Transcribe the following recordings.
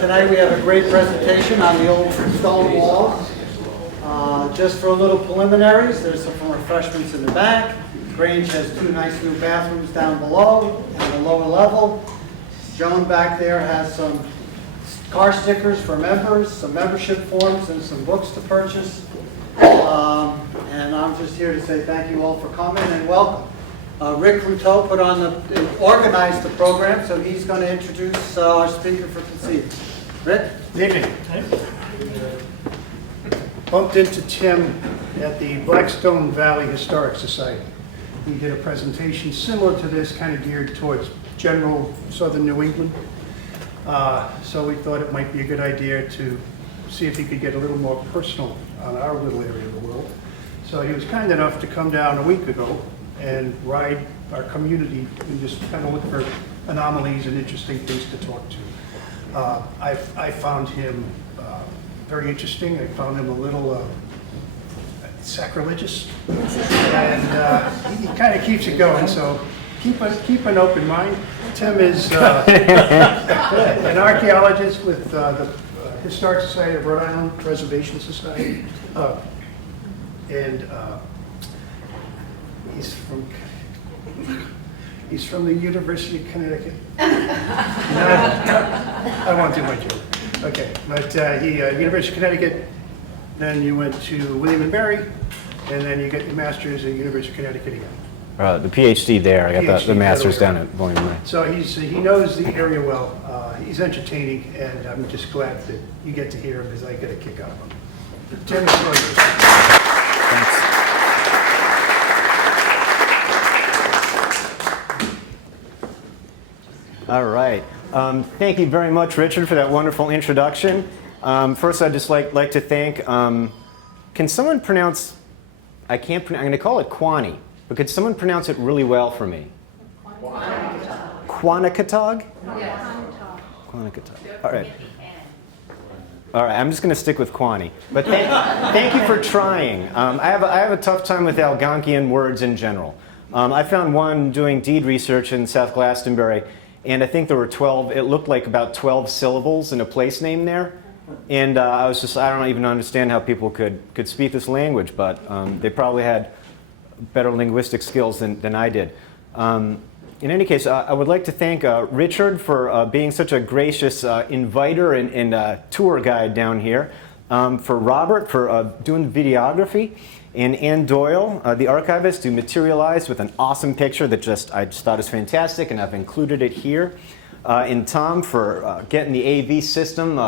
Tonight we have a great presentation on the old stone walls. Just for a little preliminaries, there's some refreshments in the back. Grange has 2 nice new bathrooms down below on the lower level. Joan back there has some car stickers for members, some membership forms, and some books to purchase. And I'm just here to say thank you all for coming and welcome. Rick Ruteau organized the program, so he's going to introduce our speaker for this evening. Rick? Good evening. Bumped into Tim at the Blackstone Valley Historic Society. He did a presentation similar to this, kind of geared towards general southern New England. So we thought it might be a good idea to see if he could get a little more personal on our little area of the world. So he was kind enough to come down a week ago and ride our community and just kind of look for anomalies and interesting things to talk to. I found him very interesting. I found him a little sacrilegious, and he kind of keeps it going. So keep an open mind. Tim is an archaeologist with the Historic Society of Rhode Island Preservation Society, and he's from the University of Connecticut. I won't do my joke. Okay, but University of Connecticut. Then you went to William & Mary, and then you got your master's at University of Connecticut again. The PhD there. I got the master's down at William & Mary. So he knows the area well. He's entertaining, and I'm just glad that you get to hear him because I get a kick out of him. Tim, it's yours. Thanks. All right. Thank you very much, Richard, for that wonderful introduction. First, I'd just like to thank, can someone pronounce, I'm going to call it Quani, but could someone pronounce it really well for me? Quonochontaug? Yes. Quonochontaug. All right. All right, I'm just going to stick with Quani. But thank you for trying. I have a tough time with Algonquian words in general. I found one doing deed research in South Glastonbury, and I think there were 12, it looked like about 12 syllables in a place name there. And I don't even understand how people could speak this language, but they probably had better linguistic skills than I did. In any case, I would like to thank Richard for being such a gracious inviter and tour guide down here, for Robert for doing the videography, and Ann Doyle, the archivist, who materialized with an awesome picture that I just thought is fantastic, and I've included it here. And Tom for getting the AV system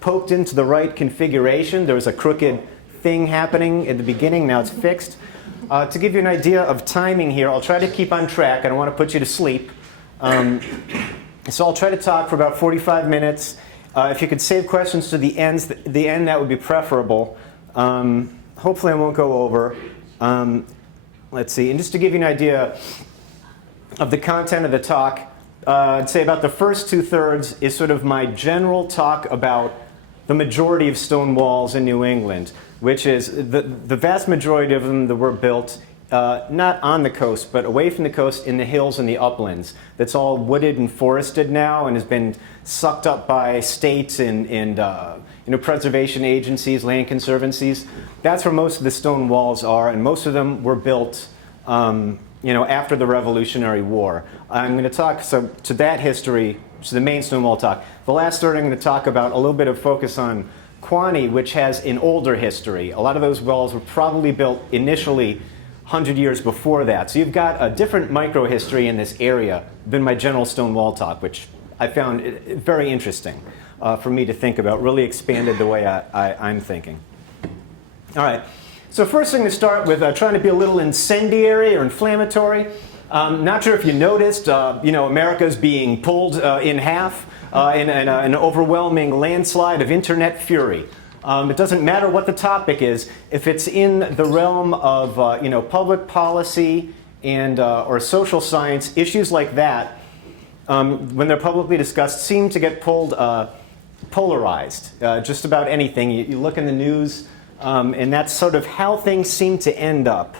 poked into the right configuration. There was a crooked thing happening at the beginning, now it's fixed. To give you an idea of timing here, I'll try to keep on track. I don't want to put you to sleep. So I'll try to talk for about 45 minutes. If you could save questions to the end, that would be preferable. Hopefully I won't go over. Let's see, and just to give you an idea of the content of the talk, I'd say about the first 2/3 is sort of my general talk about the majority of stone walls in New England, which is the vast majority of them that were built not on the coast, but away from the coast in the hills and the uplands. That's all wooded and forested now and has been sucked up by states and preservation agencies, land conservancies. That's where most of the stone walls are, and most of them were built after the Revolutionary War. I'm going to talk to that history, to the main stone wall talk. The last third I'm going to talk about a little bit of focus on Quani, which has an older history. A lot of those walls were probably built initially 100 years before that. So you've got a different microhistory in this area than my general stone wall talk, which I found very interesting for me to think about, really expanded the way I'm thinking. All right. So first I'm going to start with trying to be a little incendiary or inflammatory. Not sure if you noticed, America's being pulled in half in an overwhelming landslide of internet fury. It doesn't matter what the topic is. If it's in the realm of public policy and or social science, issues like that, when they're publicly discussed, seem to get polarized. Just about anything. You look in the news, and that's sort of how things seem to end up.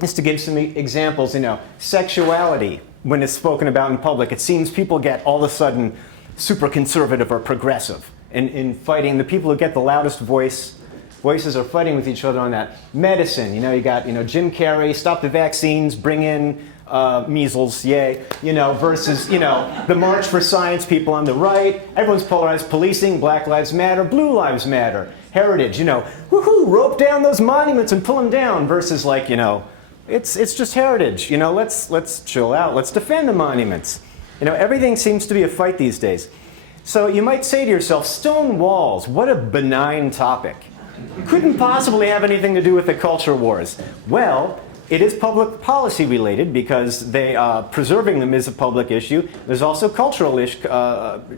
Just to give some examples, sexuality, when it's spoken about in public, it seems people get all of a sudden super conservative or progressive. In fighting, the people who get the loudest voices are fighting with each other on that. Medicine, you got Jim Carrey, stop the vaccines, bring in measles, yay, versus the March for Science people on the right. Everyone's polarized. Policing, Black Lives Matter, Blue Lives Matter. Heritage, woohoo, rope down those monuments and pull them down, versus it's just heritage. Let's chill out. Let's defend the monuments. Everything seems to be a fight these days. So you might say to yourself, stone walls, what a benign topic. Couldn't possibly have anything to do with the culture wars. Well, it is public policy related because preserving them is a public issue. There's also cultural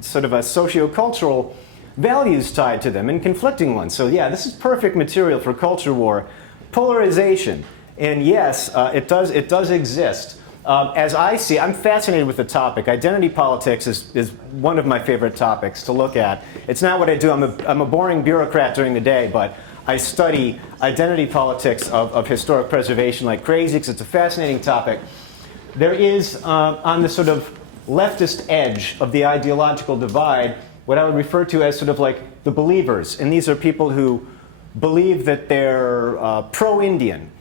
sort of a socio-cultural values tied to them and conflicting ones. So yeah, this is perfect material for culture war. Polarization. And yes, it does exist. As I see, I'm fascinated with the topic. Identity politics is one of my favorite topics to look at. It's not what I do. I'm a boring bureaucrat during the day, but I study identity politics of historic preservation like crazy because it's a fascinating topic. There is, on the sort of leftist edge of the ideological divide, what I would refer to as sort of like the believers. And these are people who believe that they're pro-Indian.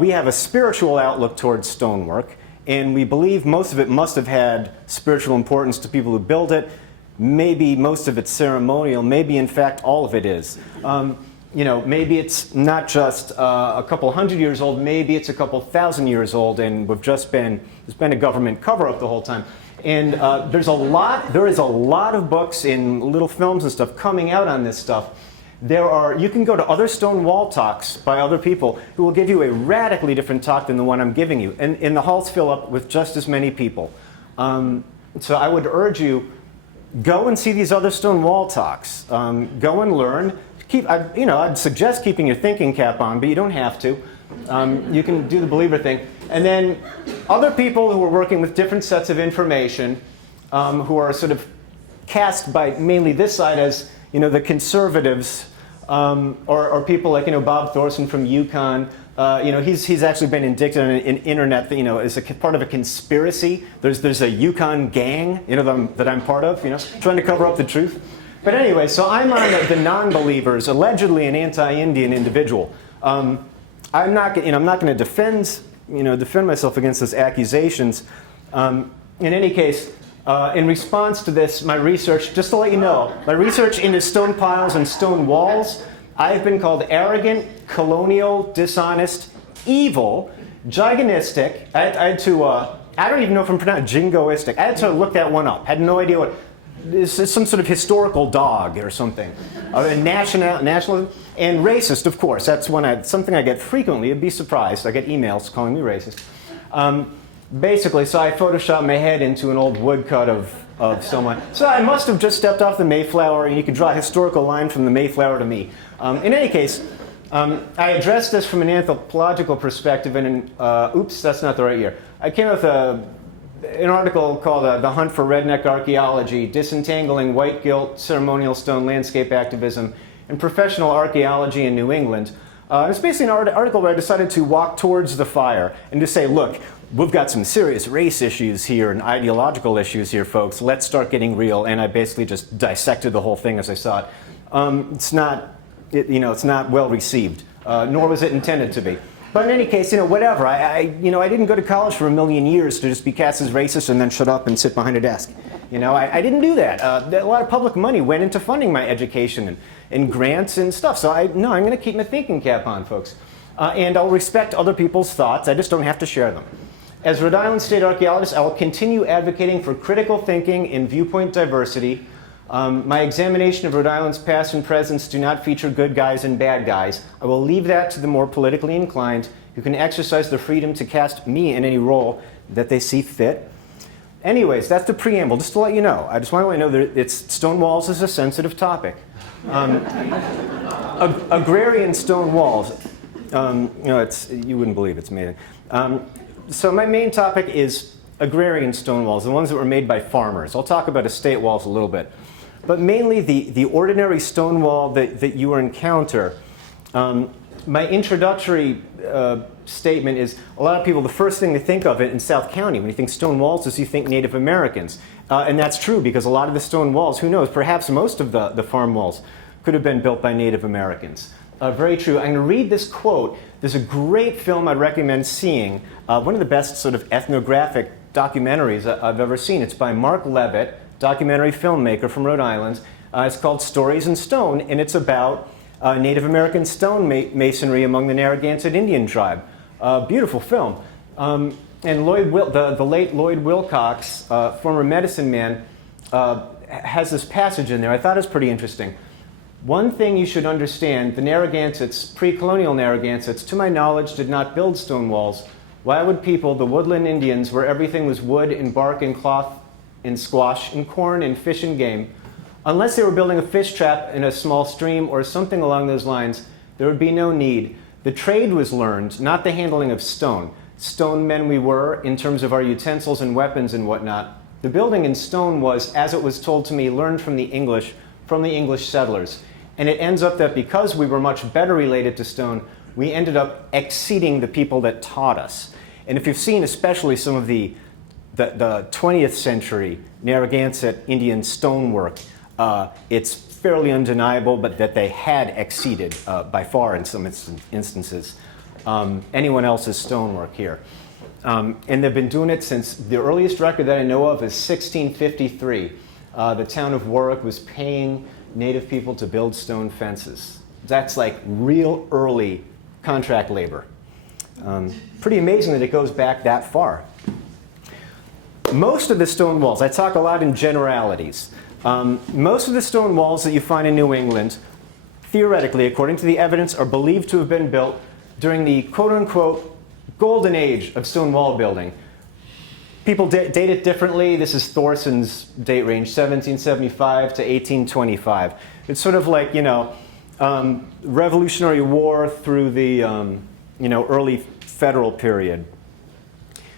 We have a spiritual outlook towards stonework. And we believe most of it must have had spiritual importance to people who built it. Maybe most of it's ceremonial. Maybe, in fact, all of it is. Maybe it's not just a couple hundred years old. Maybe it's a couple thousand years old, and there's been a government cover-up the whole time. And there is a lot of books and little films and stuff coming out on this stuff. You can go to other stone wall talks by other people who will give you a radically different talk than the one I'm giving you. And the halls fill up with just as many people. So I would urge you, go and see these other stone wall talks. Go and learn. I'd suggest keeping your thinking cap on, but you don't have to. You can do the believer thing. And then other people who are working with different sets of information, who are sort of cast by mainly this side as the conservatives, or people like Bob Thorson from UConn. He's actually been indicted on an internet that is a part of a conspiracy. There's a UConn gang that I'm part of, trying to cover up the truth. But anyway, so I'm on the non-believers, allegedly an anti-Indian individual. I'm not going to defend myself against those accusations. In any case. In response to this, my research, just to let you know, my research into stone piles and stone walls, I've been called arrogant, colonial, dishonest, evil, gigantistic. I had to, I don't even know if I'm pronouncing jingoistic. I had to look that one up. Had no idea what, this is some sort of historical dog or something. Nationalism, and racist, of course. That's something I get frequently. You'd be surprised. I get emails calling me racist. Basically, so I photoshopped my head into an old woodcut of someone. So I must have just stepped off the Mayflower, and you could draw a historical line from the Mayflower to me. In any case, I addressed this from an anthropological perspective, and oops, that's not the right year. I came up with an article called The Hunt for Redneck Archaeology, Disentangling White Guilt, Ceremonial Stone Landscape Activism, and Professional Archaeology in New England. It's basically an article where I decided to walk towards the fire and to say, look, we've got some serious race issues here and ideological issues here, folks. Let's start getting real. And I basically just dissected the whole thing as I saw it. It's not well received, nor was it intended to be. But in any case, whatever. I didn't go to college for a million years to just be cast as racist and then shut up and sit behind a desk. I didn't do that. A lot of public money went into funding my education and grants and stuff. So I'm going to keep my thinking cap on, folks. And I'll respect other people's thoughts. I just don't have to share them. As Rhode Island State Archaeologist, I will continue advocating for critical thinking and viewpoint diversity. My examination of Rhode Island's past and present do not feature good guys and bad guys. I will leave that to the more politically inclined who can exercise the freedom to cast me in any role that they see fit. Anyways, that's the preamble, just to let you know. I just want to let you know that stone walls is a sensitive topic. Agrarian stone walls. You wouldn't believe it's amazing. So my main topic is agrarian stone walls, the ones that were made by farmers. I'll talk about estate walls a little bit. But mainly the ordinary stone wall that you encounter. My introductory statement is a lot of people, the first thing they think of it in South County when you think stone walls is you think Native Americans. And that's true because a lot of the stone walls, who knows, perhaps most of the farm walls could have been built by Native Americans. Very true. I'm going to read this quote. There's a great film I'd recommend seeing, one of the best sort of ethnographic documentaries I've ever seen. It's by Mark Levitt, documentary filmmaker from Rhode Island. It's called Stories in Stone, and it's about Native American stone masonry among the Narragansett Indian tribe. Beautiful film. And the late Lloyd Wilcox, former medicine man, has this passage in there. I thought it was pretty interesting. One thing you should understand, the Narragansetts, pre-colonial Narragansetts, to my knowledge, did not build stone walls. Why would people, the woodland Indians, where everything was wood and bark and cloth and squash and corn and fish and game, unless they were building a fish trap in a small stream or something along those lines, there would be no need. The trade was learned, not the handling of stone. Stone men we were, in terms of our utensils and weapons and whatnot. The building in stone was, as it was told to me, learned from the English settlers. And it ends up that because we were much better related to stone, we ended up exceeding the people that taught us. And if you've seen especially some of the 20th century Narragansett Indian stonework, it's fairly undeniable, but that they had exceeded by far in some instances anyone else's stonework here. And they've been doing it since the earliest record that I know of is 1653. The town of Warwick was paying Native people to build stone fences. That's like real early contract labor. Pretty amazing that it goes back that far. Most of the stone walls, I talk a lot in generalities. Most of the stone walls that you find in New England, theoretically, according to the evidence, are believed to have been built during the quote-unquote golden age of stone wall building. People date it differently. This is Thorson's date range, 1775 to 1825. It's sort of like, Revolutionary War through the, early federal period.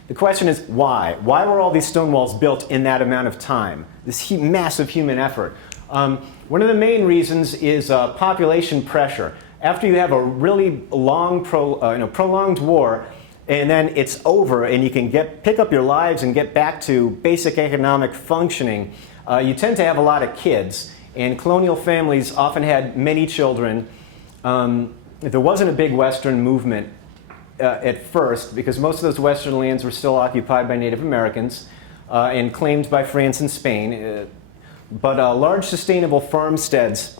The question is why? Why were all these stone walls built in that amount of time? This massive human effort. One of the main reasons is population pressure. After you have a really long, prolonged war, and then it's over, and you can pick up your lives and get back to basic economic functioning, you tend to have a lot of kids, and colonial families often had many children. There wasn't a big Western movement at first, because most of those Western lands were still occupied by Native Americans and claimed by France and Spain. But large sustainable farmsteads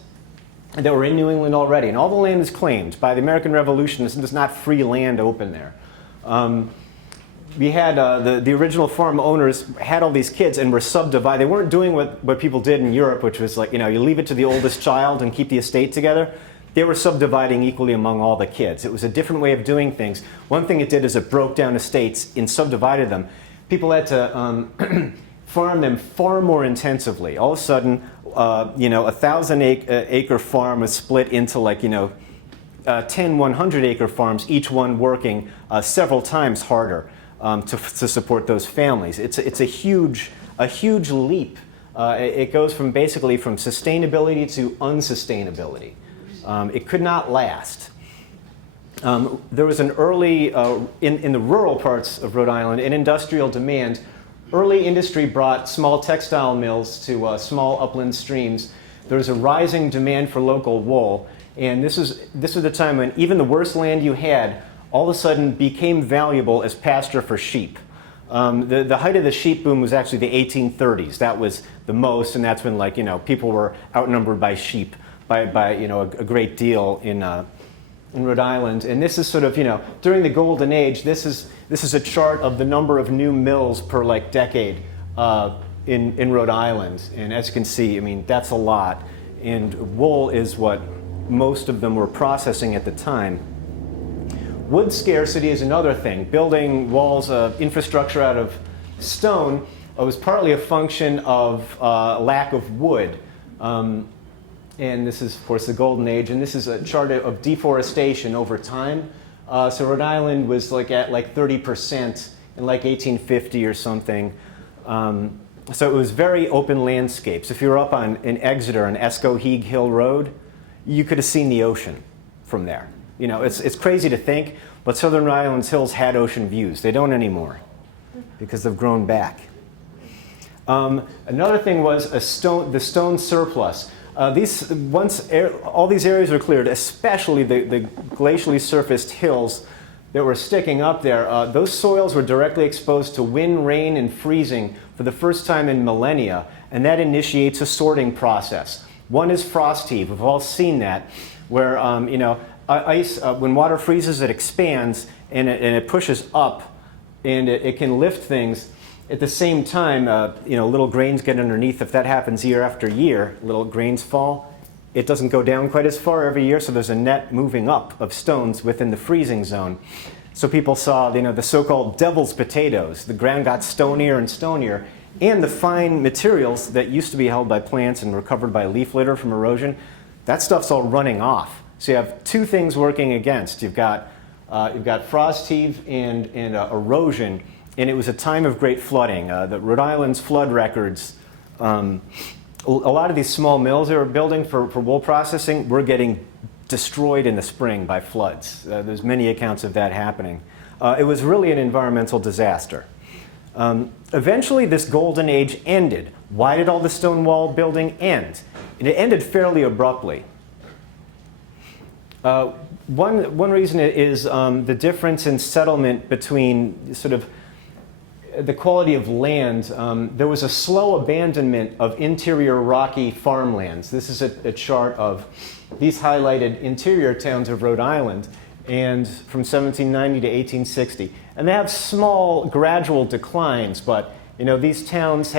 that were in New England already, and all the land is claimed. By the American Revolution, there's not free land open there. We had the original farm owners had all these kids and were subdivided. They weren't doing what people did in Europe, which was like, you leave it to the oldest child and keep the estate together. They were subdividing equally among all the kids. It was a different way of doing things. One thing it did is it broke down estates and subdivided them. People had to farm them far more intensively. All of a sudden, 1,000-acre farm was split into 10, 100-acre farms, each one working several times harder to support those families. It's a huge leap. It goes from basically from sustainability to unsustainability. It could not last. There was an early, in the rural parts of Rhode Island, an industrial demand. Early industry brought small textile mills to small upland streams. There was a rising demand for local wool. And this was the time when even the worst land you had all of a sudden became valuable as pasture for sheep. The height of the sheep boom was actually the 1830s. That was the most, and that's when people were outnumbered by sheep by a great deal in Rhode Island. And this is sort of during the golden age. This is a chart of the number of new mills per decade in Rhode Island. And as you can see, that's a lot. And wool is what most of them were processing at the time. Wood scarcity is another thing. Building walls, infrastructure out of stone was partly a function of lack of wood. And this is, of course, the Golden Age. And this is a chart of deforestation over time. So Rhode Island was at 30% in 1850 or something. So it was very open landscapes. If you were up in Exeter on Escoheag Hill Road, you could have seen the ocean from there. It's crazy to think, but Southern Rhode Island's hills had ocean views. They don't anymore because they've grown back. Another thing was the stone surplus. All these areas were cleared, especially the glacially surfaced hills that were sticking up there, those soils were directly exposed to wind, rain, and freezing for the first time in millennia, and that initiates a sorting process. One is frost heave. We've all seen that, where ice, when water freezes, it expands and it pushes up, and it can lift things. At the same time, little grains get underneath. If that happens year after year, little grains fall. It doesn't go down quite as far every year, so there's a net moving up of stones within the freezing zone. So people saw, the so-called devil's potatoes. The ground got stonier and stonier, and the fine materials that used to be held by plants and recovered by leaf litter from erosion, that stuff's all running off. So you have two things working against. You've got frost heave and erosion, and it was a time of great flooding. The Rhode Island's flood records. A lot of these small mills they were building for wool processing were getting destroyed in the spring by floods. There's many accounts of that happening. It was really an environmental disaster. Eventually, this golden age ended. Why did all the stone wall building end? And it ended fairly abruptly. One reason is the difference in settlement between sort of the quality of land. There was a slow abandonment of interior rocky farmlands. This is a chart of these highlighted interior towns of Rhode Island, and from 1790 to 1860. And they have small, gradual declines, but these towns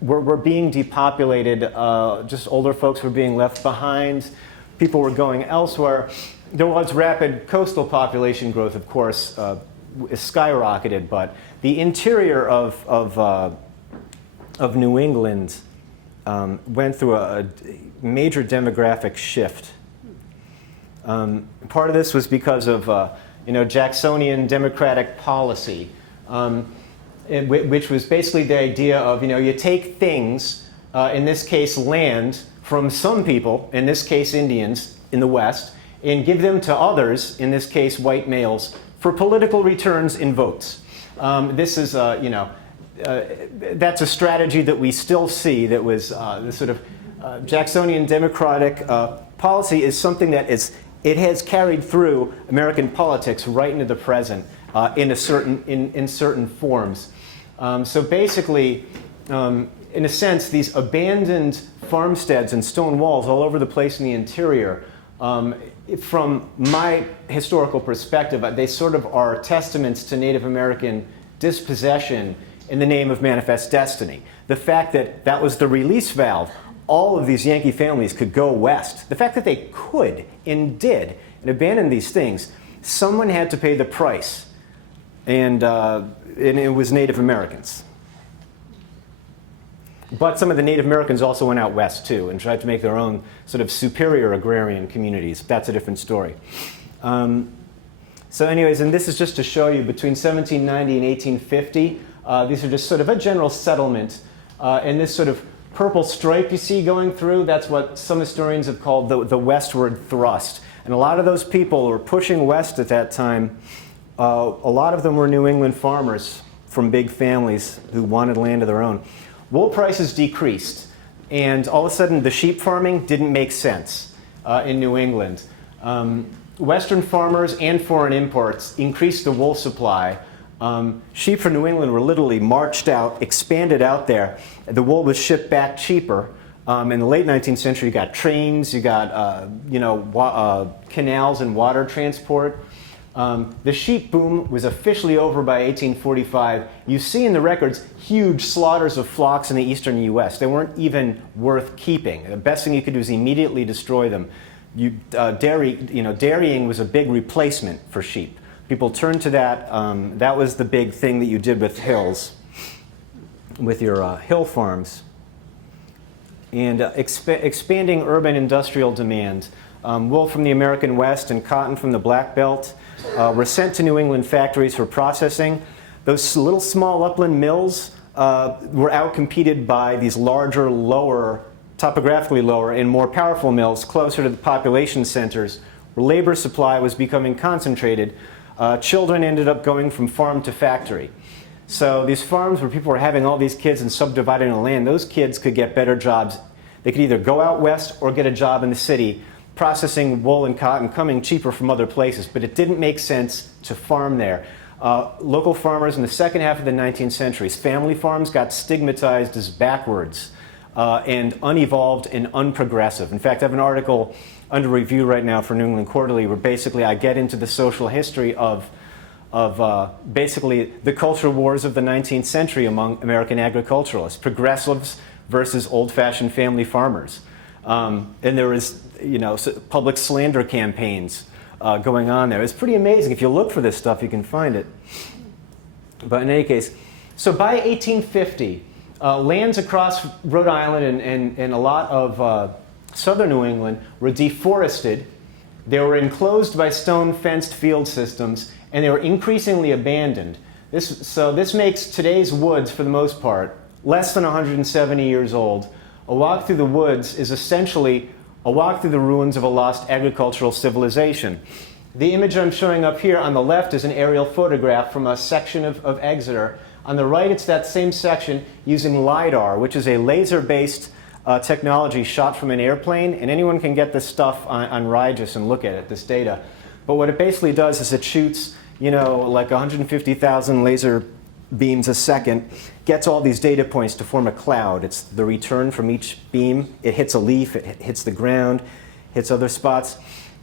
were being depopulated. Just older folks were being left behind. People were going elsewhere. There was rapid coastal population growth, of course, skyrocketed, but the interior of New England went through a major demographic shift. Part of this was because of Jacksonian democratic policy, which was basically the idea of you take things, in this case land, from some people, in this case Indians in the West, and give them to others, in this case white males, for political returns in votes. This is, that's a strategy that we still see that was the sort of Jacksonian democratic policy is something that it has carried through American politics right into the present in certain forms. So basically, in a sense, these abandoned farmsteads and stone walls all over the place in the interior, from my historical perspective, they sort of are testaments to Native American dispossession in the name of manifest destiny. The fact that that was the release valve, all of these Yankee families could go west. The fact that they could and did and abandon these things, someone had to pay the price, and it was Native Americans. But some of the Native Americans also went out west too and tried to make their own sort of superior agrarian communities. That's a different story. So anyways, and this is just to show you between 1790 and 1850, these are just sort of a general settlement. And this sort of purple stripe you see going through, that's what some historians have called the westward thrust. And a lot of those people who were pushing west at that time, a lot of them were New England farmers from big families who wanted land of their own. Wool prices decreased, and all of a sudden the sheep farming didn't make sense in New England. Western farmers and foreign imports increased the wool supply. Sheep from New England were literally marched out, expanded out there. The wool was shipped back cheaper. In the late 19th century, you got trains, you got canals and water transport. The sheep boom was officially over by 1845. You see in the records huge slaughters of flocks in the eastern U.S. They weren't even worth keeping. The best thing you could do is immediately destroy them. Dairying was a big replacement for sheep. People turned to that. That was the big thing that you did with hills, with your hill farms. And expanding urban industrial demand. Wool from the American West and cotton from the Black Belt were sent to New England factories for processing. Those little small upland mills were outcompeted by these larger, topographically lower, and more powerful mills closer to the population centers, where labor supply was becoming concentrated. Children ended up going from farm to factory. So these farms where people were having all these kids and subdividing the land, those kids could get better jobs. They could either go out west or get a job in the city processing wool and cotton, coming cheaper from other places. But it didn't make sense to farm there. Local farmers in the second half of the 19th century, family farms got stigmatized as backwards and unevolved and unprogressive. In fact, I have an article under review right now for New England Quarterly where basically I get into the social history of basically the culture wars of the 19th century among American agriculturalists, progressives versus old-fashioned family farmers. And there was, public slander campaigns going on there. It's pretty amazing. If you look for this stuff, you can find it. But in any case, so by 1850, lands across Rhode Island and a lot of southern New England were deforested. They were enclosed by stone-fenced field systems, and they were increasingly abandoned. So this makes today's woods, for the most part, less than 170 years old. A walk through the woods is essentially a walk through the ruins of a lost agricultural civilization. The image I'm showing up here on the left is an aerial photograph from a section of Exeter. On the right, it's that same section using LiDAR, which is a laser-based technology shot from an airplane, and anyone can get this stuff on Rigis and look at it, this data. But what it basically does is it shoots, like 150,000 laser beams a second, gets all these data points to form a cloud. It's the return from each beam. It hits a leaf, it hits the ground, hits other spots.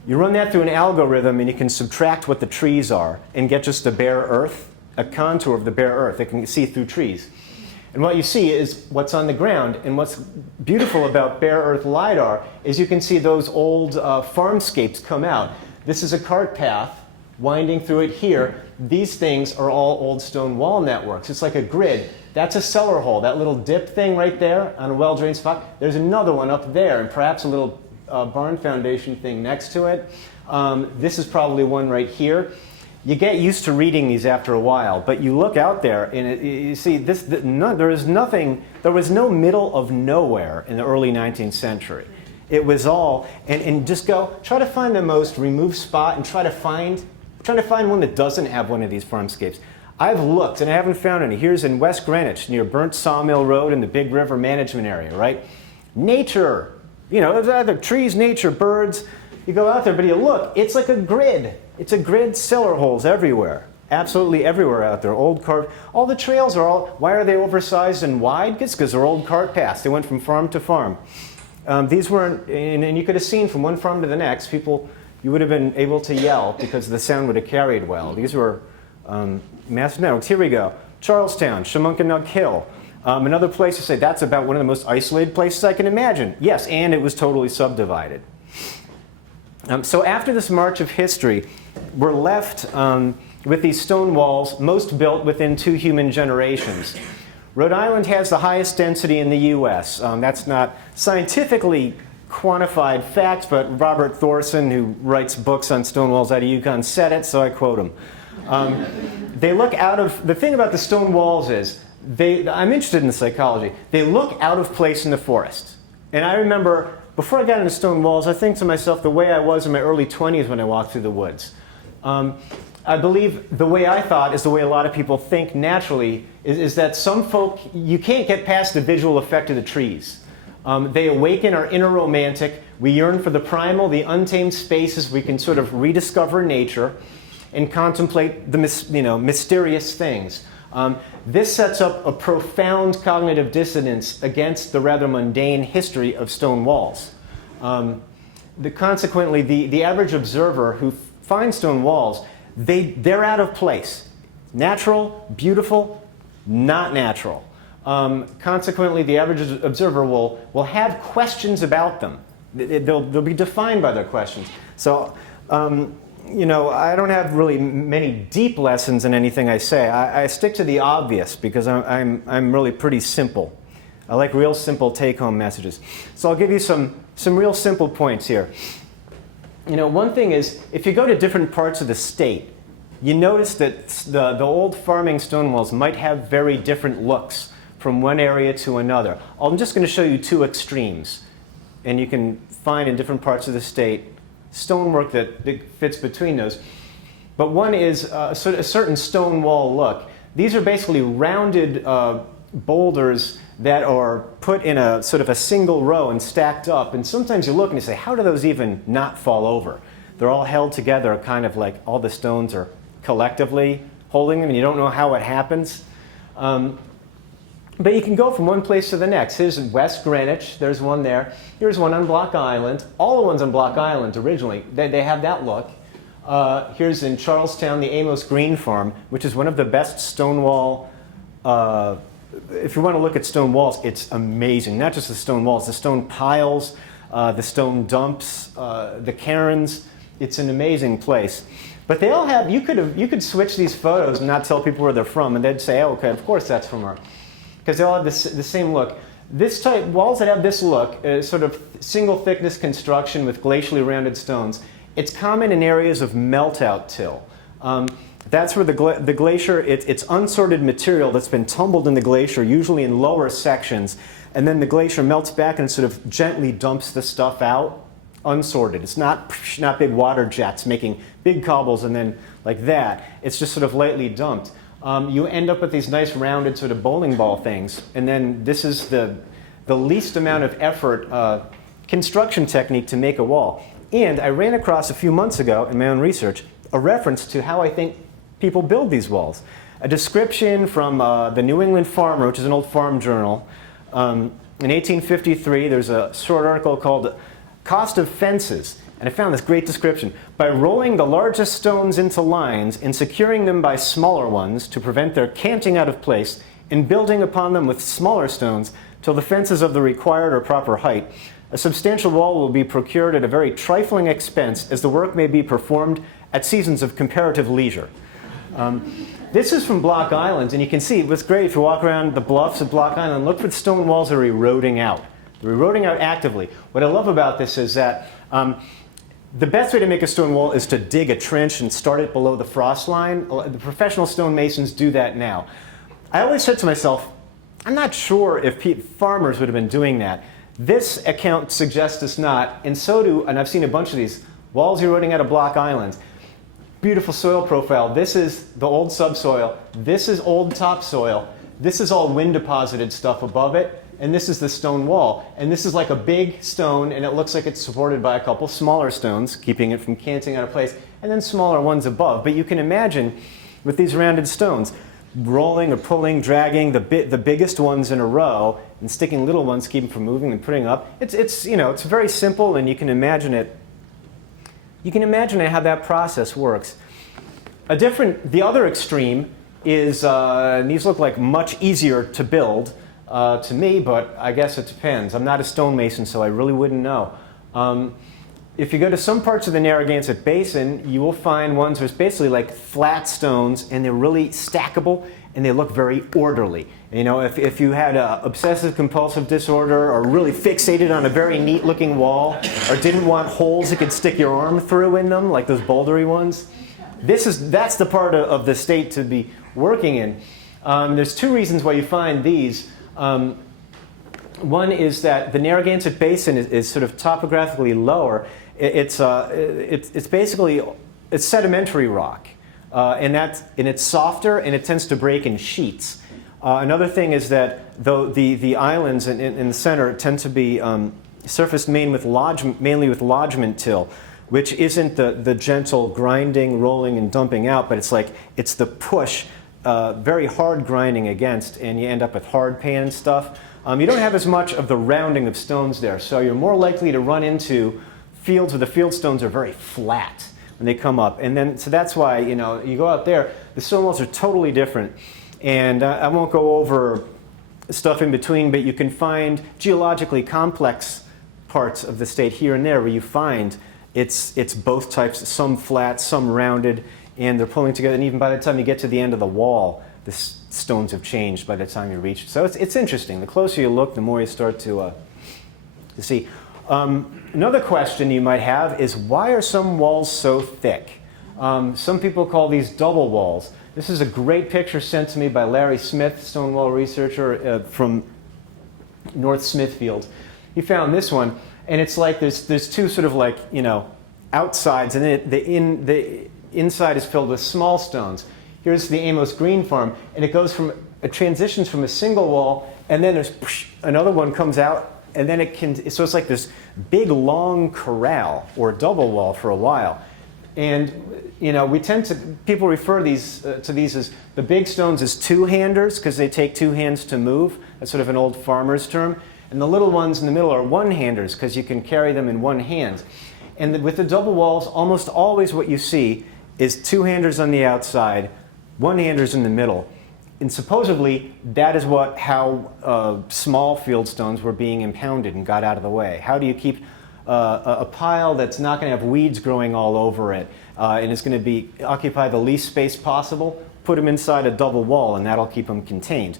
You run that through an algorithm and you can subtract what the trees are and get just the bare earth, a contour of the bare earth. It can see through trees. And what you see is what's on the ground. And what's beautiful about bare earth LiDAR is you can see those old farmscapes come out. This is a cart path winding through it here. These things are all old stone wall networks. It's like a grid. That's a cellar hole. That little dip thing right there on a well-drained spot. There's another one up there, and perhaps a little barn foundation thing next to it. This is probably one right here. You get used to reading these after a while, but you look out there and you see there was no middle of nowhere in the early 19th century. It was all, and just try to find the most removed spot and try to find one that doesn't have one of these farmscapes. I've looked and I haven't found any. Here's in West Greenwich near Burnt Sawmill Road in the Big River Management area, right? Nature, there's either trees, nature, birds. You go out there, but you look, it's like a grid. It's a grid, cellar holes everywhere. Absolutely everywhere out there. Old cart, all the trails why are they oversized and wide? It's because they're old cart paths. They went from farm to farm. These weren't, and you could have seen from one farm to the next, people, you would have been able to yell because the sound would have carried well. These were massive networks. Here we go. Charlestown, Quonochontaug Hill. Another place to say that's about one of the most isolated places I can imagine. Yes, and it was totally subdivided. So after this march of history, we're left with these stone walls, most built within 2 human generations. Rhode Island has the highest density in the US. That's not scientifically quantified fact, but Robert Thorson, who writes books on stone walls out of Yukon, said it, so I quote him. They look out of, the thing about the stone walls is, I'm interested in the psychology, they look out of place in the forest. And I remember, before I got into stone walls, I think to myself the way I was in my early 20s when I walked through the woods. I believe the way I thought is the way a lot of people think naturally, is that some folk, you can't get past the visual effect of the trees. They awaken our inner romantic. We yearn for the primal, the untamed spaces. We can sort of rediscover nature and contemplate the mysterious things. This sets up a profound cognitive dissonance against the rather mundane history of stone walls. Consequently, the average observer who finds stone walls, they're out of place. Natural, beautiful, not natural. Consequently, the average observer will have questions about them. They'll be defined by their questions. So, I don't have really many deep lessons in anything I say. I stick to the obvious because I'm really pretty simple. I like real simple take-home messages. So I'll give you some real simple points here. One thing is, if you go to different parts of the state, you notice that the old farming stone walls might have very different looks from one area to another. I'm just going to show you 2 extremes. And you can find in different parts of the state stonework that fits between those. But one is a certain stone wall look. These are basically rounded boulders that are put in a sort of a single row and stacked up. And sometimes you look and you say, how do those even not fall over? They're all held together, kind of like all the stones are collectively holding them, and you don't know how it happens. But you can go from one place to the next. Here's West Greenwich. There's one there. Here's one on Block Island. All the ones on Block Island originally, they have that look. Here's in Charlestown, the Amos Green Farm, which is one of the best stone wall. If you want to look at stone walls, it's amazing. Not just the stone walls, the stone piles, the stone dumps, the cairns. It's an amazing place. But they all have, you could switch these photos and not tell people where they're from, and they'd say, oh, okay, of course that's from our, because they all have the same look. This type, walls that have this look, sort of single thickness construction with glacially rounded stones, it's common in areas of melt-out till. That's where the glacier, it's unsorted material that's been tumbled in the glacier, usually in lower sections, and then the glacier melts back and sort of gently dumps the stuff out, unsorted. It's not big water jets making big cobbles and then like that. It's just sort of lightly dumped. You end up with these nice rounded sort of bowling ball things, and then this is the least amount of effort construction technique to make a wall. And I ran across a few months ago in my own research a reference to how I think people build these walls. A description from the New England Farmer, which is an old farm journal. In 1853, there's a short article called Cost of Fences. And I found this great description. By rolling the largest stones into lines and securing them by smaller ones to prevent their canting out of place, and building upon them with smaller stones till the fence is of the required or proper height, a substantial wall will be procured at a very trifling expense, as the work may be performed at seasons of comparative leisure. This is from Block Island, and you can see what's great if you walk around the bluffs of Block Island, look for the stone walls that are eroding out. They're eroding out actively. What I love about this is that the best way to make a stone wall is to dig a trench and start it below the frost line. The professional stonemasons do that now. I always said to myself, I'm not sure if farmers would have been doing that. This account suggests it's not, and so do, and I've seen a bunch of these, walls eroding out of Block Island. Beautiful soil profile. This is the old subsoil. This is old topsoil. This is all wind deposited stuff above it. And this is the stone wall. And this is like a big stone, and it looks like it's supported by a couple smaller stones, keeping it from canting out of place, and then smaller ones above. But you can imagine with these rounded stones, rolling or pulling, dragging the biggest ones in a row, and sticking little ones, keep them from moving and putting up. It's very simple, and you can imagine it. You can imagine how that process works. The other extreme is, and these look like much easier to build to me, but I guess it depends. I'm not a stonemason, so I really wouldn't know. If you go to some parts of the Narragansett Basin, you will find ones where it's basically like flat stones, and they're really stackable, and they look very orderly. You know, if you had an obsessive compulsive disorder, or really fixated on a very neat looking wall, or didn't want holes you could stick your arm through in them, like those bouldery ones, that's the part of the state to be working in. There's two reasons why you find these. One is that the Narragansett Basin is sort of topographically lower. It's basically sedimentary rock, and it's softer, and it tends to break in sheets. Another thing is that the islands in the center tend to be surfaced mainly with lodgement till, which isn't the gentle grinding, rolling, and dumping out, but it's the push, very hard grinding against, and you end up with hard pan and stuff. You don't have as much of the rounding of stones there, so you're more likely to run into fields where the field stones are very flat when they come up. And then, so that's why, you go out there, the stone walls are totally different. And I won't go over stuff in between, but you can find geologically complex parts of the state here and there where you find it's both types, some flat, some rounded, and they're pulling together. And even by the time you get to the end of the wall, the stones have changed by the time you reach it. So it's interesting. The closer you look, the more you start to see. Another question you might have is, why are some walls so thick? Some people call these double walls. This is a great picture sent to me by Larry Smith, stonewall researcher from North Smithfield. He found this one, and it's like there's two sort of outsides, and the inside is filled with small stones. here's the Amos Green farm, and it transitions from a single wall, and then there's another one comes out, and then so it's like this big long corral or double wall for a while. And people refer to these as the big stones as two-handers because they take two hands to move. That's sort of an old farmer's term. And the little ones in the middle are one-handers because you can carry them in one hand. And with the double walls, almost always what you see is two-handers on the outside, one-handers in the middle. And supposedly, that is how small field stones were being impounded and got out of the way. How do you keep a pile that's not going to have weeds growing all over it and it's going to occupy the least space possible? Put them inside a double wall, and that'll keep them contained.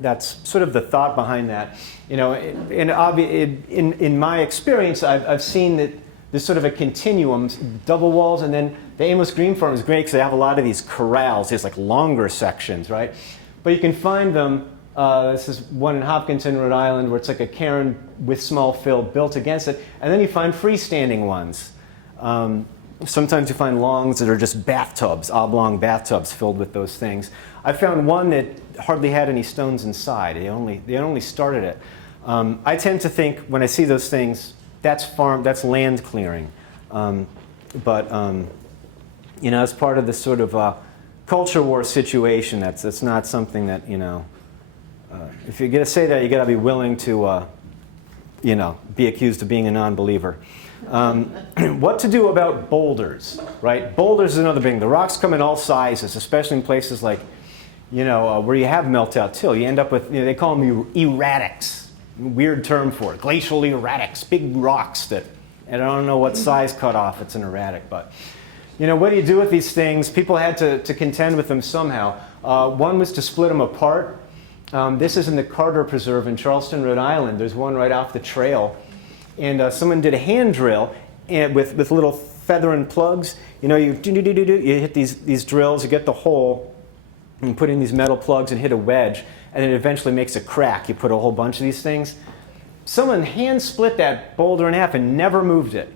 That's sort of the thought behind that. In my experience, I've seen that there's sort of a continuum, double walls, and then the Amos Green farm is great because they have a lot of these corrals, these like longer sections, right? But you can find them, this is one in Hopkinton, Rhode Island, where it's like a cairn with small fill built against it, and then you find freestanding ones. Sometimes you find longs that are just bathtubs, oblong bathtubs filled with those things. I found one that hardly had any stones inside. They only started it. I tend to think when I see those things, that's land clearing. As part of this sort of culture war situation, that's not something that, if you're going to say that, you got to be willing to, be accused of being a non-believer. What to do about boulders, right? Boulders is another thing. The rocks come in all sizes, especially in places like, where you have melt-out till. You end up with, they call them erratics. Weird term for it. Glacial erratics, big rocks that, and I don't know what size cutoff it's an erratic, but, what do you do with these things? People had to contend with them somehow. One was to split them apart. This is in the Carter Preserve in Charleston, Rhode Island. There's one right off the trail. And someone did a hand drill and with little feather and plugs. You hit these drills, you get the hole, and you put in these metal plugs and hit a wedge, and it eventually makes a crack. You put a whole bunch of these things. Someone hand split that boulder in half and never moved it.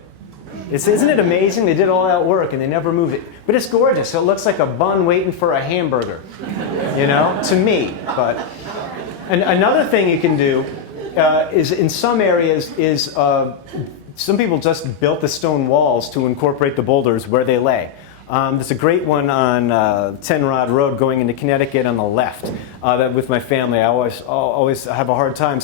Isn't it amazing? They did all that work and they never moved it. But it's gorgeous. It looks like a bun waiting for a hamburger, to me. But and another thing you can do is in some areas some people just built the stone walls to incorporate the boulders where they lay. There's a great one on 10 Rod Road going into Connecticut on the left. That with my family, I always have a hard time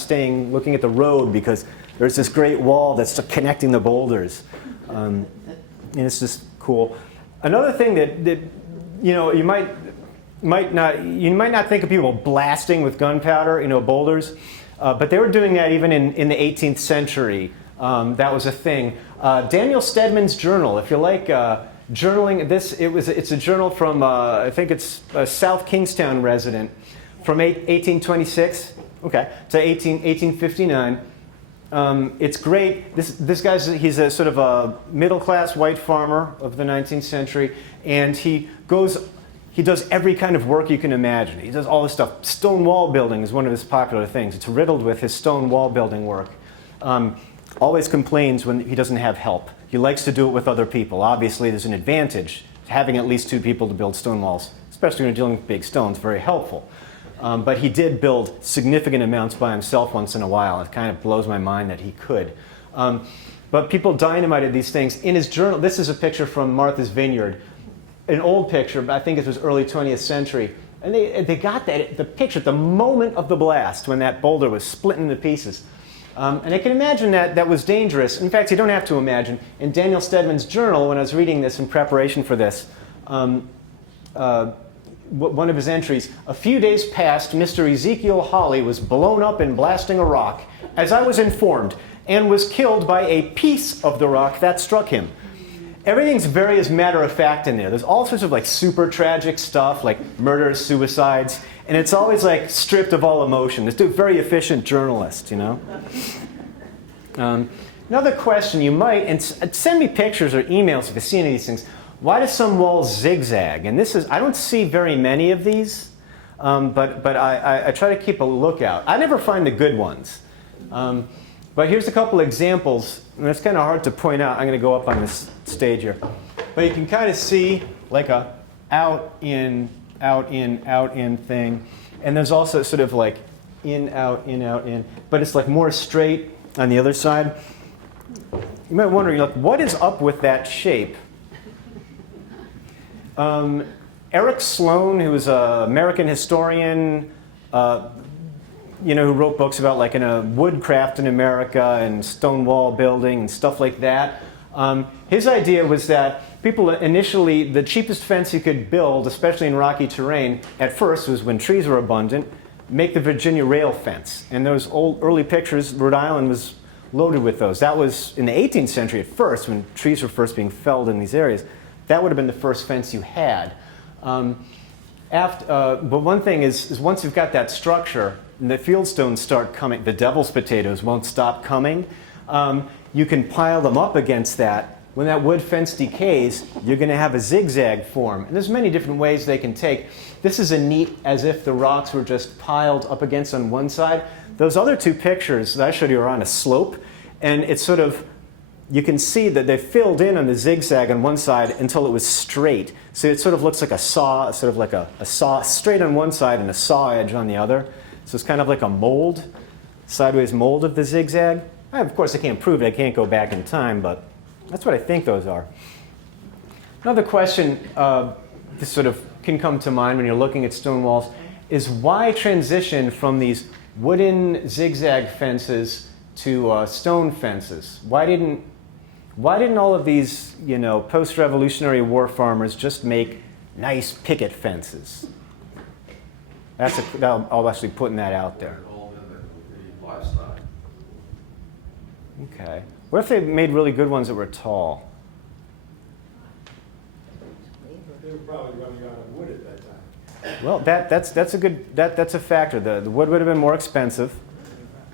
looking at the road because there's this great wall that's connecting the boulders. And it's just cool. Another thing that you might not think of people blasting with gunpowder, boulders, but they were doing that even in the 18th century. That was a thing. Daniel Stedman's journal, if you like journaling, it's a journal from I think it's a South Kingstown resident from 1826, to 1859. It's great. He's a sort of a middle-class white farmer of the 19th century, and he does every kind of work you can imagine. He does all this stuff. Stone wall building is one of his popular things. It's riddled with his stone wall building work. Always complains when he doesn't have help. He likes to do it with other people. Obviously, there's an advantage to having at least two people to build stone walls, especially when you're dealing with big stones, very helpful. But he did build significant amounts by himself once in a while. It kind of blows my mind that he could. But people dynamited these things. In his journal, this is a picture from Martha's Vineyard, an old picture, but I think it was early 20th century. And they got the picture at the moment of the blast when that boulder was split into pieces. And I can imagine that was dangerous. In fact, you don't have to imagine. In Daniel Stedman's journal, when I was reading this in preparation for this, one of his entries, a few days past, Mr. Ezekiel Hawley was blown up in blasting a rock, as I was informed, and was killed by a piece of the rock that struck him. Everything's very as matter of fact in there. There's all sorts of like super tragic stuff, like murders, suicides, and it's always like stripped of all emotion. This dude, very efficient journalist, Another question you might, and send me pictures or emails if you see any of these things. Why do some walls zigzag? And I don't see very many of these, but I try to keep a lookout. I never find the good ones. But here's a couple examples, and it's kind of hard to point out. I'm going to go up on this stage here. But you can kind of see like a out, in, out, in, out, in thing. And there's also sort of like in, out, in. But it's like more straight on the other side. You might wonder, like, what is up with that shape? Eric Sloan, who was an American historian, who wrote books about like woodcraft in America and stone wall building and stuff like that. His idea was that people initially, the cheapest fence you could build, especially in rocky terrain, at first was when trees were abundant, make the Virginia rail fence. And those old early pictures, Rhode Island was loaded with those. That was in the 18th century at first, when trees were first being felled in these areas. That would have been the first fence you had. But one thing is once you've got that structure, and the fieldstones start coming, the devil's potatoes won't stop coming, you can pile them up against that. When that wood fence decays, you're going to have a zigzag form. And there's many different ways they can take. This is a neat, as if the rocks were just piled up against on one side. Those other two pictures that I showed you are on a slope, and it's sort of, you can see that they filled in on the zigzag on one side until it was straight. So it sort of looks like a saw, sort of like a saw straight on one side and a saw edge on the other. So it's kind of like a mold, sideways mold of the zigzag. Of course, I can't prove it. I can't go back in time, but that's what I think those are. Another question this sort of can come to mind when you're looking at stone walls is why transition from these wooden zigzag fences to stone fences? Why didn't all of these, post-Revolutionary War farmers just make nice picket fences? I'll actually putting that out there. Okay. What if they made really good ones that were tall? They were probably running out of wood at that time. Well, that's a factor. The wood would have been more expensive.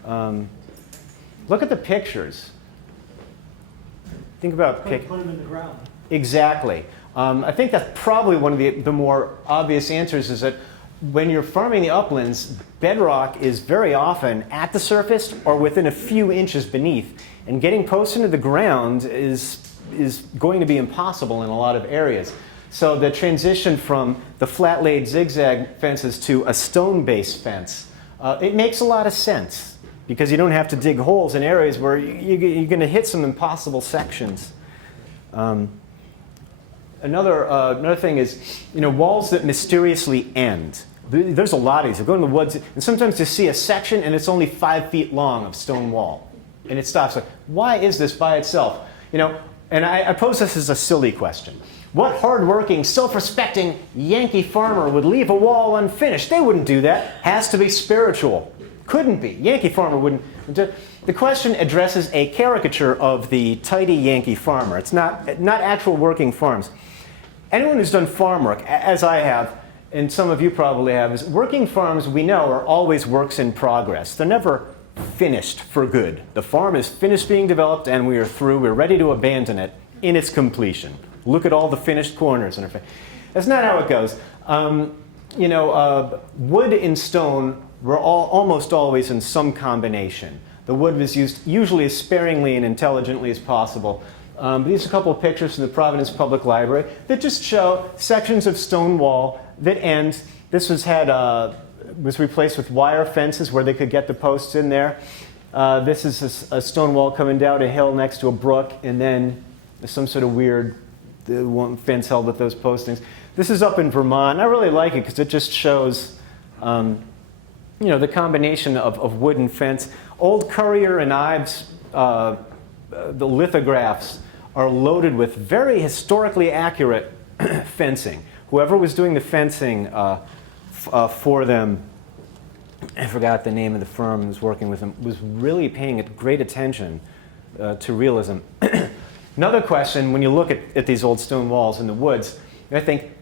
Look at the pictures. Think about Put them in the ground. Exactly. I think that's probably one of the more obvious answers is that when you're farming the uplands, bedrock is very often at the surface or within a few inches beneath. And getting posts into the ground is going to be impossible in a lot of areas. So the transition from the flat-laid zigzag fences to a stone-based fence, it makes a lot of sense because you don't have to dig holes in areas where you're going to hit some impossible sections. Another thing is, walls that mysteriously end. There's a lot of these. You go in the woods, and sometimes you see a section, and it's only 5 feet long of stone wall. And it stops. Like, why is this by itself? And I pose this as a silly question. What hardworking, self-respecting Yankee farmer would leave a wall unfinished? They wouldn't do that. Has to be spiritual. Couldn't be. Yankee farmer wouldn't. The question addresses a caricature of the tidy Yankee farmer. It's not actual working farms. Anyone who's done farm work, as I have, and some of you probably have, is working farms we know are always works in progress. They're never finished for good. The farm is finished being developed and we are through. We're ready to abandon it in its completion. Look at all the finished corners. That's not how it goes. Wood and stone were almost always in some combination. The wood was used usually as sparingly and intelligently as possible. These are a couple of pictures from the Providence Public Library that just show sections of stone wall that end. This was replaced with wire fences where they could get the posts in there. This is a stone wall coming down a hill next to a brook, and then some sort of weird fence held with those postings. This is up in Vermont. I really like it because it just shows the combination of wood and fence. Old Currier and Ives, the lithographs are loaded with very historically accurate fencing. Whoever was doing the fencing for them, I forgot the name of the firm who was working with them, was really paying great attention to realism. Another question, when you look at these old stone walls in the woods, I think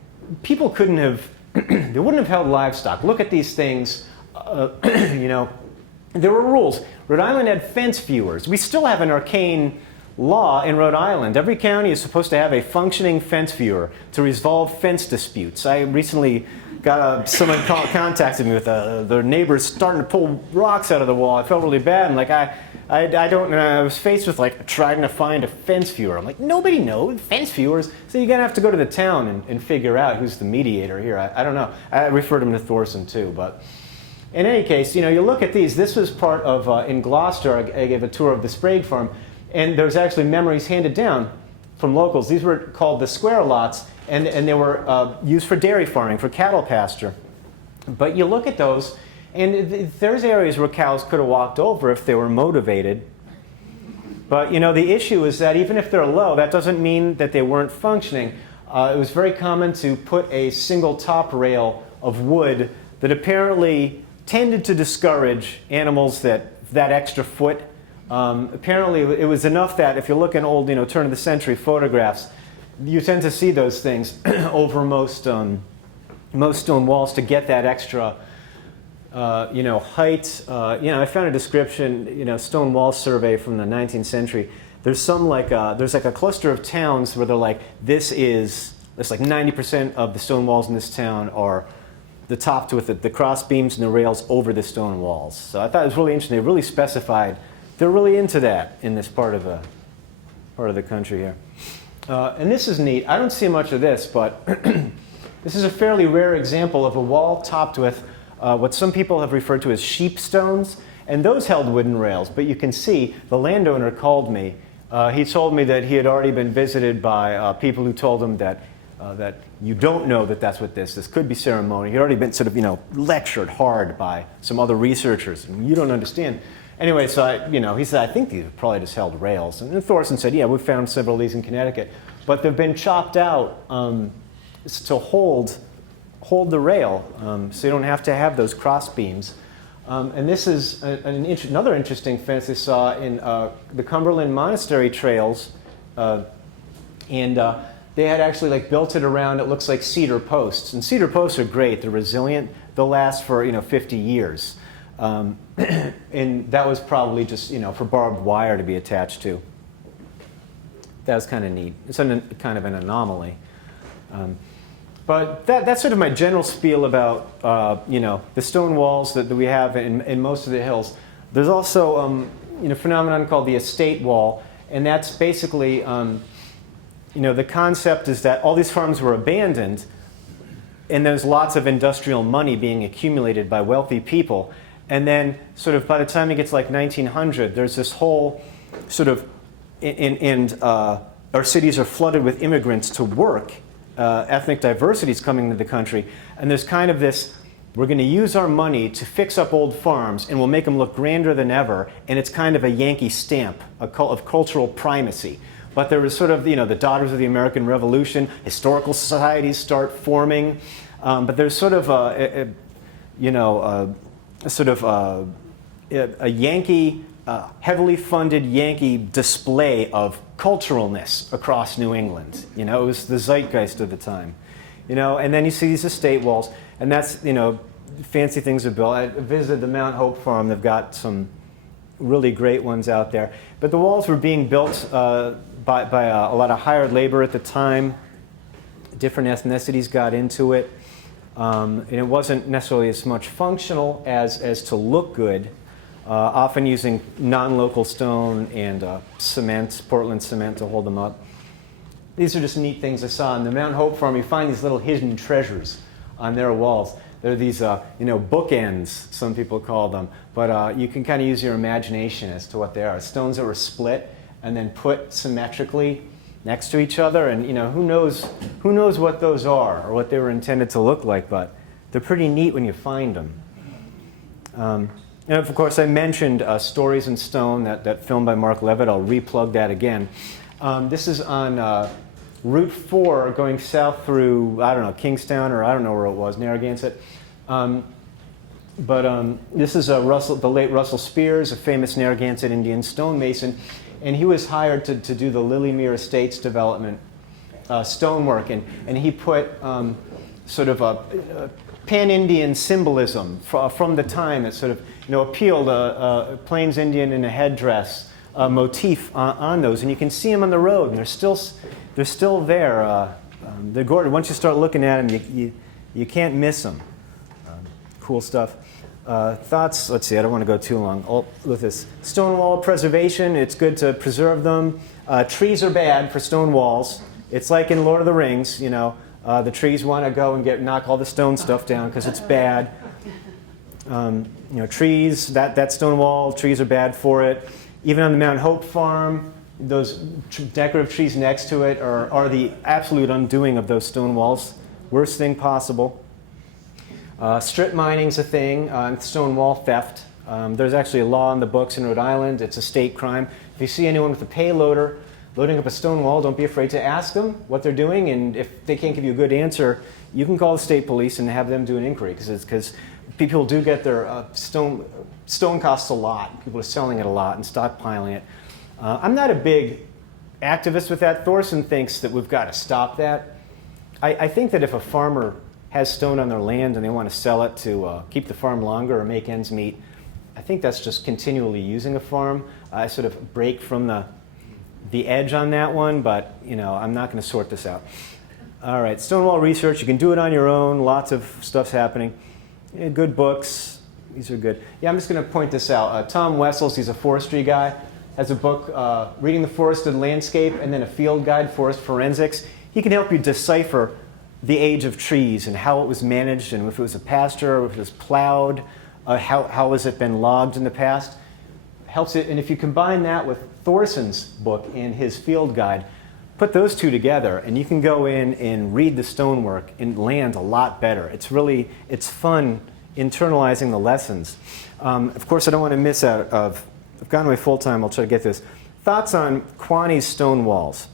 people couldn't have, they wouldn't have held livestock. Look at these things, there were rules. Rhode Island had fence viewers. We still have an arcane law in Rhode Island. Every county is supposed to have a functioning fence viewer to resolve fence disputes. I recently got someone contacted me with their neighbors starting to pull rocks out of the wall. I felt really bad. I'm like, I don't know. I was faced with like trying to find a fence viewer. I'm like, nobody knows fence viewers. So you're gonna have to go to the town and figure out who's the mediator here. I don't know. I referred him to Thorson too, but in any case, you know, you look at these. This was part of in Gloucester. I gave a tour of the Sprague farm, and there's actually memories handed down from locals. These were called the square lots, and they were used for dairy farming, for cattle pasture. But you look at those, and there's areas where cows could have walked over if they were motivated. But you know, the issue is that even if they're low, that doesn't mean that they weren't functioning. It was very common to put a single top rail of wood that apparently tended to discourage animals that extra foot. Apparently, it was enough that if you look in old, you know, turn of the century photographs, you tend to see those things over most stone walls to get that extra, you know, height. You know, I found a description, you know, stone wall survey from the 19th century. There's some like there's like a cluster of towns where they're like, it's like 90% of the stone walls in this town are the topped with the cross beams and the rails over the stone walls. So I thought it was really interesting. They really specified they're really into that in this part of the country here. And this is neat. I don't see much of this, but this is a fairly rare example of a wall topped with what some people have referred to as sheep stones, and those held wooden rails. But you can see the landowner called me. He told me that he had already been visited by people who told him that you don't know that that's what this could be ceremony. He'd already been sort of, you know, lectured hard by some other researchers, and you don't understand. Anyway, so he said, I think these probably just held rails. And then Thorson said, yeah, we found several of these in Connecticut, but they've been chopped out to hold the rail, so you don't have to have those cross beams. And this is another interesting fence I saw in the Cumberland Monastery trails, and they had actually like built it around. It looks like cedar posts, and cedar posts are great. They're resilient. They'll last for 50 years. And that was probably just for barbed wire to be attached to. That was kind of neat. It's kind of an anomaly. But that's sort of my general spiel about the stone walls that we have in most of the hills. There's also a phenomenon called the estate wall, and that's basically the concept is that all these farms were abandoned, and there's lots of industrial money being accumulated by wealthy people. And then sort of by the time it gets like 1900, there's this whole sort of, our cities are flooded with immigrants to work. Ethnic diversity is coming into the country. And there's kind of this, we're going to use our money to fix up old farms and we'll make them look grander than ever. And it's kind of a Yankee stamp of cultural primacy. But there was sort of, the Daughters of the American Revolution, historical societies start forming. But there's sort of a Yankee, heavily funded Yankee display of culturalness across New England. It was the zeitgeist of the time. And then you see these estate walls, and that's, fancy things are built. I visited the Mount Hope farm. They've got some really great ones out there. But the walls were being built by a lot of hired labor at the time. Different ethnicities got into it. And it wasn't necessarily as much functional as to look good, often using non-local stone and cement, Portland cement to hold them up. These are just neat things I saw. In the Mount Hope farm, you find these little hidden treasures on their walls. They're these, bookends, some people call them, but you can kind of use your imagination as to what they are. Stones that were split and then put symmetrically next to each other, and who knows what those are or what they were intended to look like, but they're pretty neat when you find them. And of course, I mentioned Stories in Stone, that film by Mark Levitt. I'll replug that again. This is on Route 4 going south through, I don't know, Kingstown, or I don't know where it was, Narragansett. But this is the late Russell Spears, a famous Narragansett Indian stonemason. And he was hired to do the Lilymere Estates development stonework. And he put sort of a pan-Indian symbolism from the time that sort of appealed a Plains Indian in a headdress motif on those. And you can see them on the road, and they're still there. They're gorgeous. Once you start looking at them, you can't miss them. Cool stuff. Thoughts, let's see, I don't want to go too long with this. Stone wall preservation, it's good to preserve them. Trees are bad for stone walls. It's like in Lord of the Rings, you know, the trees want to go and knock all the stone stuff down because it's bad. You know, trees, that stone wall, trees are bad for it. Even on the Mount Hope farm, those decorative trees next to it are the absolute undoing of those stone walls. Worst thing possible. Strip mining's a thing, stone wall theft. There's actually a law in the books in Rhode Island. It's a state crime. If you see anyone with a payloader loading up a stone wall, don't be afraid to ask them what they're doing. And if they can't give you a good answer, you can call the state police and have them do an inquiry. Because people do get their stone costs a lot. People are selling it a lot and stockpiling it. I'm not a big activist with that. Thorson thinks that we've got to stop that. I think that if a farmer has stone on their land and they want to sell it to keep the farm longer or make ends meet, I think that's just continually using a farm. I sort of break from the edge on that one, but you know, I'm not going to sort this out. All right, Stonewall research, you can do it on your own. Lots of stuff's happening. Yeah, good books. These are good. Yeah, I'm just going to point this out. Tom Wessels, he's a forestry guy, has a book, Reading the Forested Landscape, and then a field guide, Forest Forensics. He can help you decipher the age of trees and how it was managed, and if it was a pasture or if it was plowed, how has it been logged in the past. Helps it, and if you combine that with Thorson's book and his field guide, put those two together and you can go in and read the stonework and land a lot better. It's fun internalizing the lessons. Of course, I don't want to miss out of, I've gone away full time, I'll try to get this. Thoughts on Quaney's stone walls.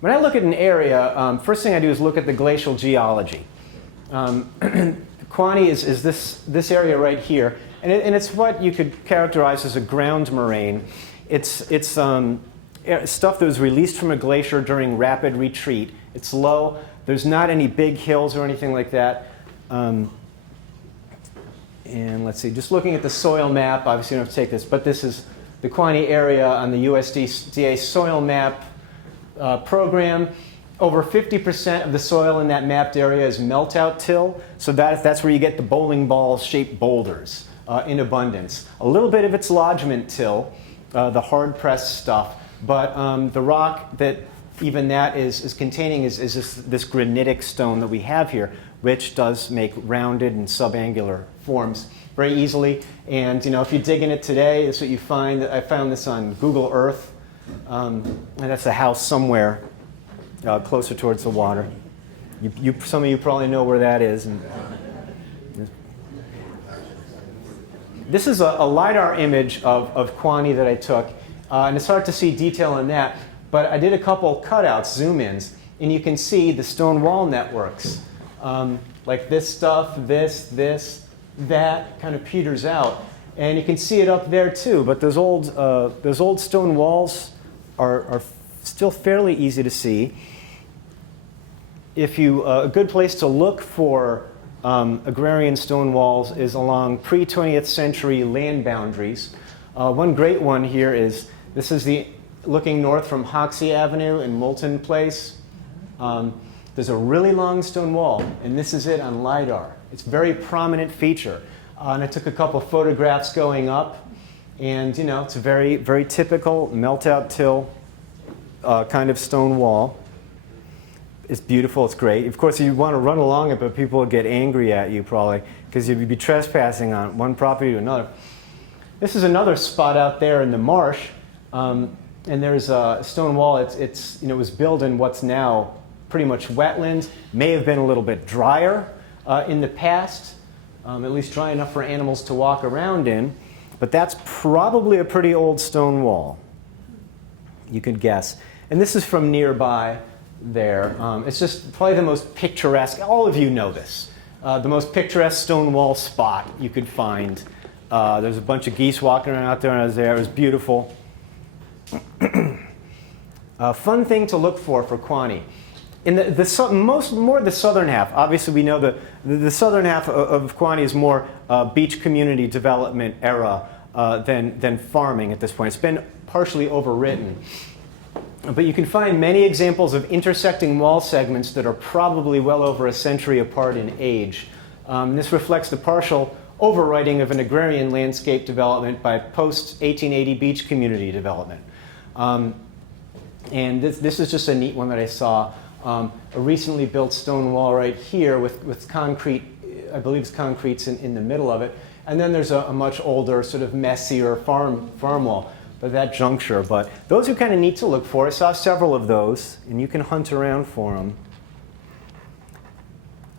When I look at an area, first thing I do is look at the glacial geology. Quaney is this area right here, and it's what you could characterize as a ground moraine. It's stuff that was released from a glacier during rapid retreat. It's low. There's not any big hills or anything like that. And let's see, just looking at the soil map, obviously you don't have to take this, but this is the Quaney area on the USDA soil map program. Over 50% of the soil in that mapped area is melt-out till, so that's where you get the bowling ball-shaped boulders in abundance. A little bit of it's lodgement till, the hard-pressed stuff, but the rock that even that is containing is this granitic stone that we have here, which does make rounded and subangular forms very easily. And you know, if you dig in it today, that's what you find. I found this on Google Earth, and that's a house somewhere closer towards the water. Some of you probably know where that is. And this is a LiDAR image of Quaney that I took, and it's hard to see detail on that, but I did a couple cutouts, zoom-ins, and you can see the stone wall networks. Like this stuff, that kind of peters out. And you can see it up there too, but those old stone walls are still fairly easy to see. A good place to look for agrarian stone walls is along pre-20th century land boundaries. One great one here is, this is looking north from Hoxie Avenue in Moulton Place. There's a really long stone wall, and this is it on LiDAR. It's a very prominent feature. And I took a couple photographs going up, and you know, it's a very, very typical melt-out till kind of stone wall. It's beautiful, it's great. Of course, you want to run along it, but people will get angry at you probably, because you'd be trespassing on one property to another. This is another spot out there in the marsh, and there's a stone wall. It was built in what's now pretty much wetland. May have been a little bit drier in the past, at least dry enough for animals to walk around in. But that's probably a pretty old stone wall, you could guess. And this is from nearby there. It's just probably the most picturesque, all of you know this, the most picturesque stone wall spot you could find. There's a bunch of geese walking around out there, and I was there. It was beautiful. Fun thing to look for Quaney. In the southern half, obviously we know the southern half of Quaney is more beach community development era than farming at this point. It's been partially overwritten. But you can find many examples of intersecting wall segments that are probably well over a century apart in age. This reflects the partial overwriting of an agrarian landscape development by post-1880 beach community development. And this is just a neat one that I saw. A recently built stone wall right here with concrete, I believe it's concrete's in the middle of it. And then there's a much older, sort of messier farm wall by that juncture. But those are kind of neat to look for. I saw several of those, and you can hunt around for them.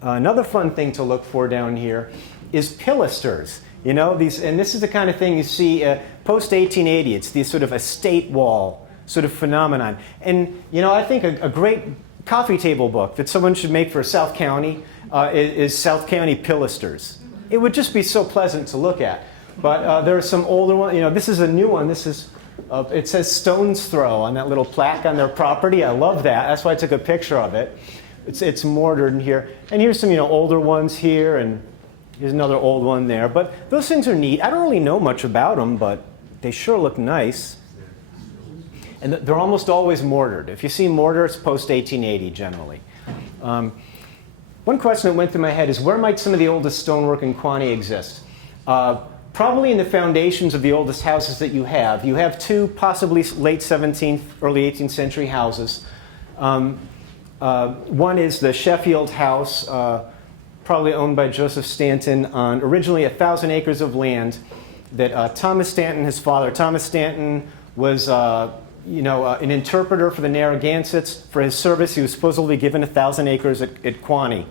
Another fun thing to look for down here is pilasters. You know, and this is the kind of thing you see post-1880. It's the sort of estate wall sort of phenomenon. And, you know, I think a great coffee table book that someone should make for South County is South County Pilasters. It would just be so pleasant to look at. But there are some older ones. You know, this is a new one. This is, it says Stone's Throw on that little plaque on their property. I love that. That's why I took a picture of it. It's mortared in here. And here's some, you know, older ones here, and here's another old one there. But those things are neat. I don't really know much about them, but they sure look nice. And they're almost always mortared. If you see mortar, it's post-1880 generally. One question that went through my head is, where might some of the oldest stonework in Quaney exist? Probably in the foundations of the oldest houses that you have. You have two possibly late 17th, early 18th century houses. One is the Sheffield House, probably owned by Joseph Stanton, on originally 1,000 acres of land that Thomas Stanton, his father, Thomas Stanton, was an interpreter for the Narragansetts. For his service, he was supposedly given 1,000 acres at Quaney.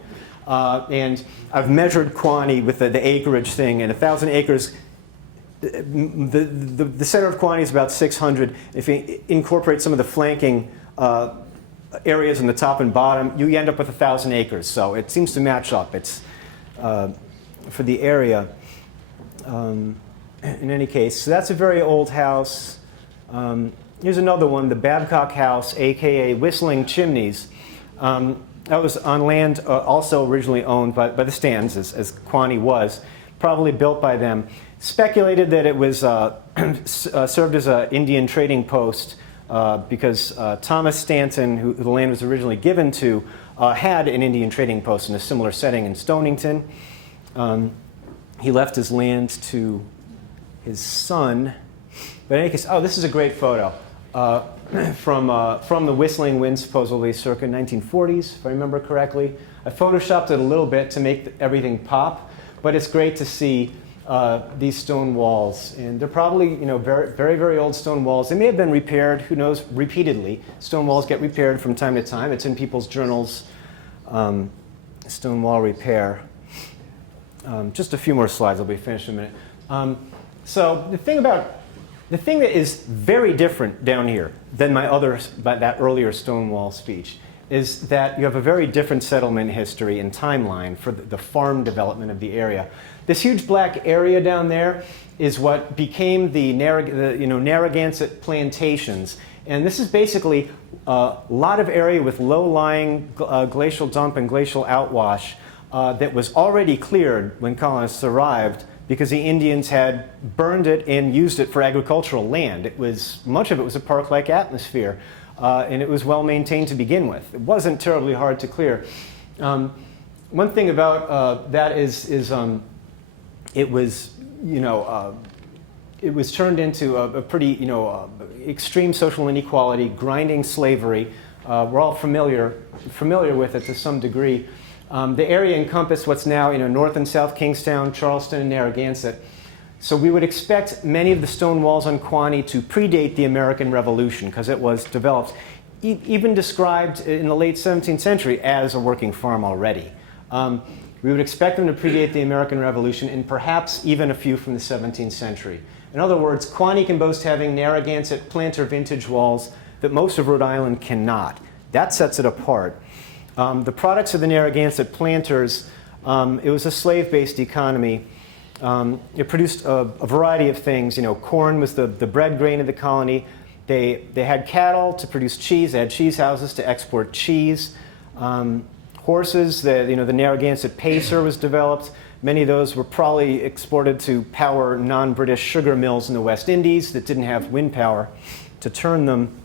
And I've measured Quaney with the acreage thing, and 1,000 acres, the center of Quaney is about 600. If you incorporate some of the flanking areas in the top and bottom, you end up with 1,000 acres. So it seems to match up. It's for the area. In any case, so that's a very old house. Here's another one, the Babcock House, a.k.a. Whistling Chimneys. That was on land also originally owned by the Stans, as Quaney was, probably built by them. Speculated that it was served as an Indian trading post because Thomas Stanton, who the land was originally given to, had an Indian trading post in a similar setting in Stonington. He left his land to his son. But in any case, oh, this is a great photo from the Whistling Wind, supposedly circa 1940s, if I remember correctly. I photoshopped it a little bit to make everything pop, but it's great to see these stone walls. And they're probably, you know, very, very, very old stone walls. They may have been repaired, who knows, repeatedly. Stone walls get repaired from time to time. It's in people's journals, stone wall repair. Just a few more slides, I'll be finished in a minute. So the thing that is very different down here than that earlier Stonewall speech is that you have a very different settlement history and timeline for the farm development of the area. This huge black area down there is what became the Narragansett plantations. And this is basically a lot of area with low-lying glacial dump and glacial outwash that was already cleared when colonists arrived, because the Indians had burned it and used it for agricultural land. Much of it was a park-like atmosphere, and it was well maintained to begin with. It wasn't terribly hard to clear. One thing about that is it was turned into a pretty extreme social inequality, grinding slavery. We're all familiar with it to some degree. The area encompassed what's now North and South Kingstown, Charleston, and Narragansett. So we would expect many of the stone walls on Quaney to predate the American Revolution, because it was developed, even described in the late 17th century as a working farm already. We would expect them to predate the American Revolution, and perhaps even a few from the 17th century. In other words, Quaney can boast having Narragansett planter vintage walls that most of Rhode Island cannot. That sets it apart. The products of the Narragansett planters, it was a slave-based economy. It produced a variety of things. Corn was the bread grain of the colony. They had cattle to produce cheese. They had cheese houses to export cheese. Horses, the Narragansett pacer was developed. Many of those were probably exported to power non-British sugar mills in the West Indies that didn't have wind power to turn them.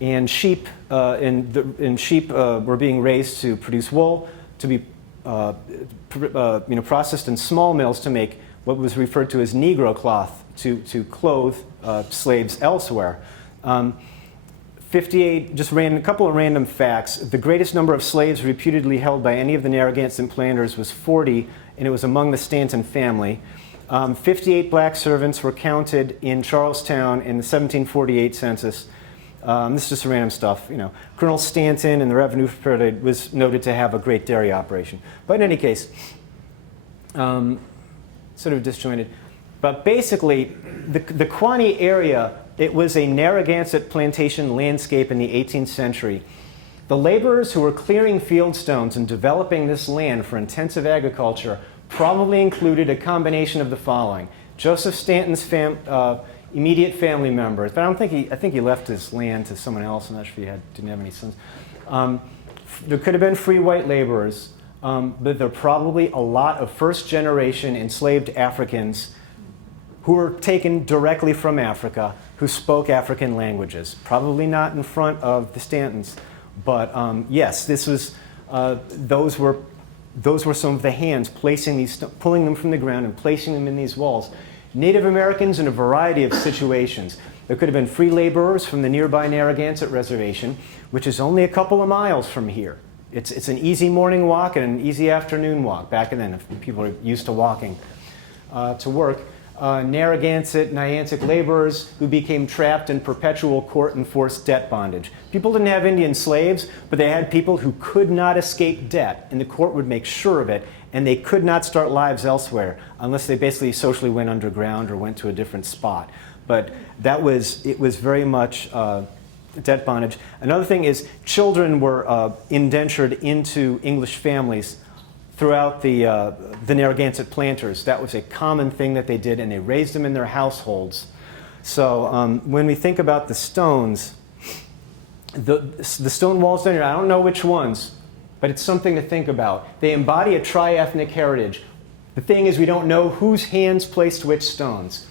And sheep were being raised to produce wool, to be processed in small mills to make what was referred to as Negro cloth to clothe slaves elsewhere. 58, just a couple of random facts. The greatest number of slaves reputedly held by any of the Narragansett planters was 40, and it was among the Stanton family. 58 black servants were counted in Charlestown in the 1748 census. This is just random stuff. Colonel Stanton in the Revenue Period was noted to have a great dairy operation. But in any case, sort of disjointed. But basically, the Quonset area, it was a Narragansett plantation landscape in the 18th century. The laborers who were clearing fieldstones and developing this land for intensive agriculture probably included a combination of the following. Joseph Stanton's immediate family members, but I think he left his land to someone else. I'm not sure if he didn't have any sons. There could have been free white laborers, but there are probably a lot of first-generation enslaved Africans who were taken directly from Africa, who spoke African languages. Probably not in front of the Stantons, but yes, this was those were some of the hands placing these, pulling them from the ground and placing them in these walls. Native Americans in a variety of situations. There could have been free laborers from the nearby Narragansett Reservation, which is only a couple of miles from here. It's an easy morning walk and an easy afternoon walk. Back then, if people are used to walking to work. Narragansett, Nyantic laborers who became trapped in perpetual court and forced debt bondage. People didn't have Indian slaves, but they had people who could not escape debt, and the court would make sure of it, and they could not start lives elsewhere unless they basically socially went underground or went to a different spot. But it was very much debt bondage. Another thing is children were indentured into English families throughout the Narragansett planters. That was a common thing that they did, and they raised them in their households. So when we think about the stones, the stone walls down here, I don't know which ones, but it's something to think about. They embody a tri-ethnic heritage. The thing is, we don't know whose hands placed which stones.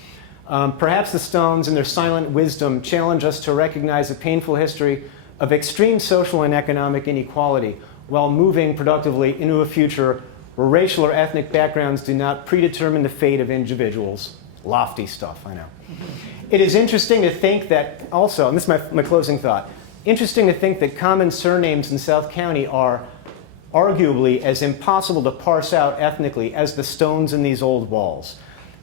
Perhaps the stones in their silent wisdom challenge us to recognize a painful history of extreme social and economic inequality, while moving productively into a future where racial or ethnic backgrounds do not predetermine the fate of individuals. Lofty stuff, I know. It is interesting to think that also, and this is my closing thought, interesting to think that common surnames in South County are arguably as impossible to parse out ethnically as the stones in these old walls.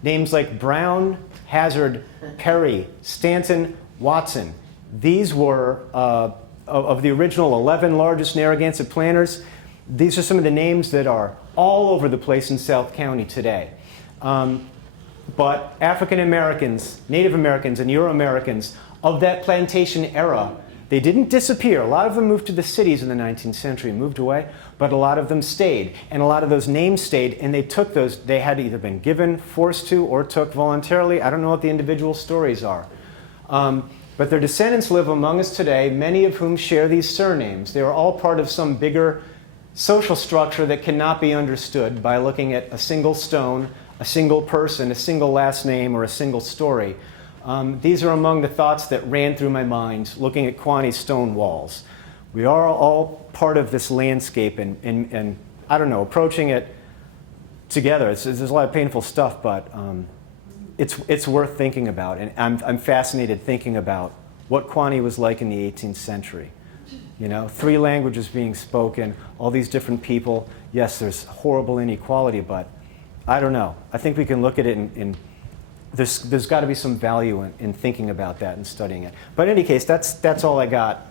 Names like Brown, Hazard, Perry, Stanton, Watson. These were of the original 11 largest Narragansett planters. These are some of the names that are all over the place in South County today. But African Americans, Native Americans, and Euro-Americans of that plantation era, they didn't disappear. A lot of them moved to the cities in the 19th century, moved away, but a lot of them stayed. And a lot of those names stayed, and they took those, they had either been given, forced to, or took voluntarily. I don't know what the individual stories are. But their descendants live among us today, many of whom share these surnames. They are all part of some bigger social structure that cannot be understood by looking at a single stone, a single person, a single last name, or a single story. These are among the thoughts that ran through my mind looking at Quonset stone walls. We are all part of this landscape, and I don't know, approaching it together. There's a lot of painful stuff, but it's worth thinking about. And I'm fascinated thinking about what Quonset was like in the 18th century. 3 languages being spoken, all these different people. Yes, there's horrible inequality, but I don't know. I think we can look at it and there's got to be some value in thinking about that and studying it. But in any case, that's all I got.